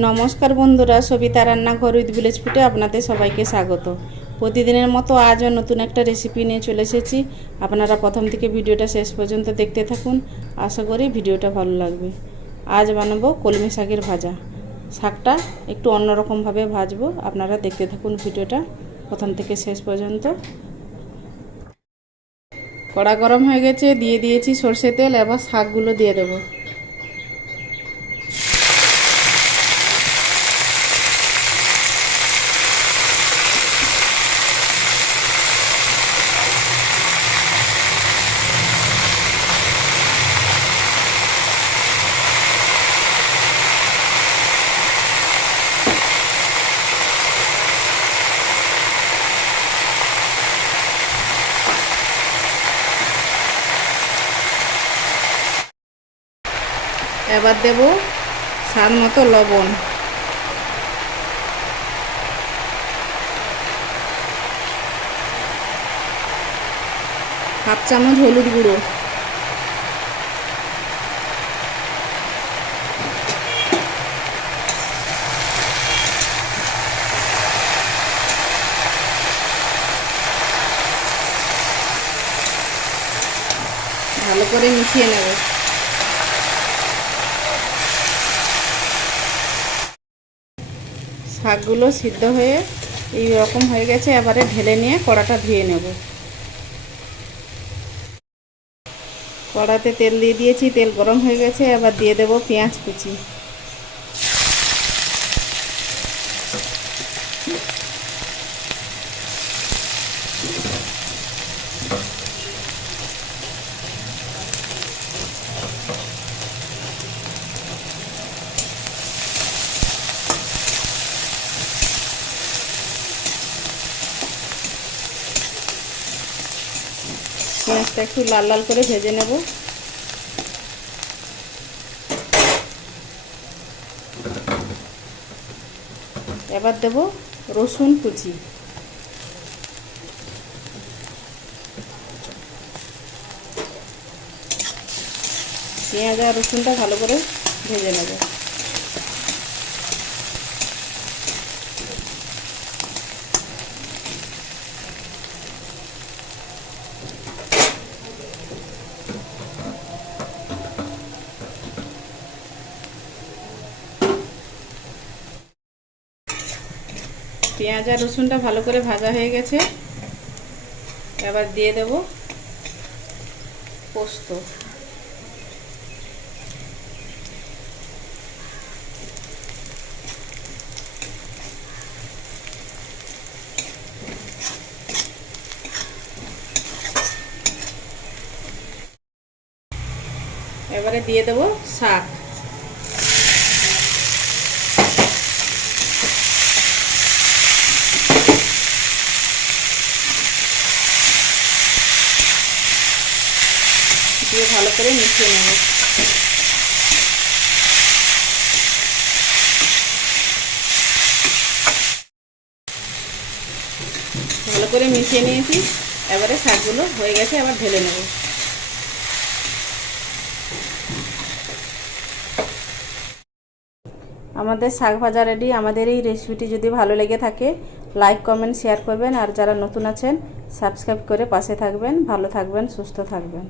নমস্কার বন্ধুরা, সবিতা রান্নাঘর উইথ ভিলেজ ফুটে আপনাদের সবাইকে স্বাগত। প্রতিদিনের মতো আজও নতুন একটা রেসিপি নিয়ে চলে এসেছি। আপনারা প্রথম থেকে ভিডিওটা শেষ পর্যন্ত দেখতে থাকুন। আশা করি ভিডিওটা ভালো লাগবে। আজ বানাবো কলমি শাকের ভাজা। শাকটা একটু অন্যরকমভাবে ভাজবো। আপনারা দেখতে থাকুন ভিডিওটা প্রথম থেকে শেষ পর্যন্ত। কড়া গরম হয়ে গেছে, দিয়ে দিয়েছি সর্ষে তেল, এবার শাকগুলো দিয়ে দেবো। এবার দেব স্বাদ মতো লবণ। হাফ চামচ হলুদ গুঁড়ো। ভালো করে মিশিয়ে নেব। শাকগুলো সিদ্ধ হয়ে এই রকম হয়ে গেছে, এবারে ঢেলে নিয়ে কড়াটা ধুয়ে নেব। কড়াতে তেল দিয়ে দিয়েছি, তেল গরম হয়ে গেছে, এবার দিয়ে দেব পেঁয়াজ কুচি। পেঁয়াজটা একটু লাল লাল করে ভেজে নেব। এবার দেব রসুন কুচি। পেঁয়াজ আর রসুনটা ভালো করে ভেজে নেব। পেঁয়াজ আর রসুনটা ভালো করে ভাজা হয়ে গেছে। এবার দিয়ে দেব পোস্ত। এবারে দিয়ে দেব শাক দিয়ে ভালো করে মিশিয়ে নেব। ভালো করে মিশিয়ে নিয়েছি। এবারে শাকগুলো হয়ে গেছে আবার ঢেলে নেব। আমাদের শাক ভাজা রেডি আমাদের এই রেসিপিটি যদি ভালো লেগে থাকে লাইক কমেন্ট শেয়ার করবেন। আর যারা নতুন আছেন সাবস্ক্রাইব করে পাশে থাকবেন। ভালো থাকবেন, সুস্থ থাকবেন।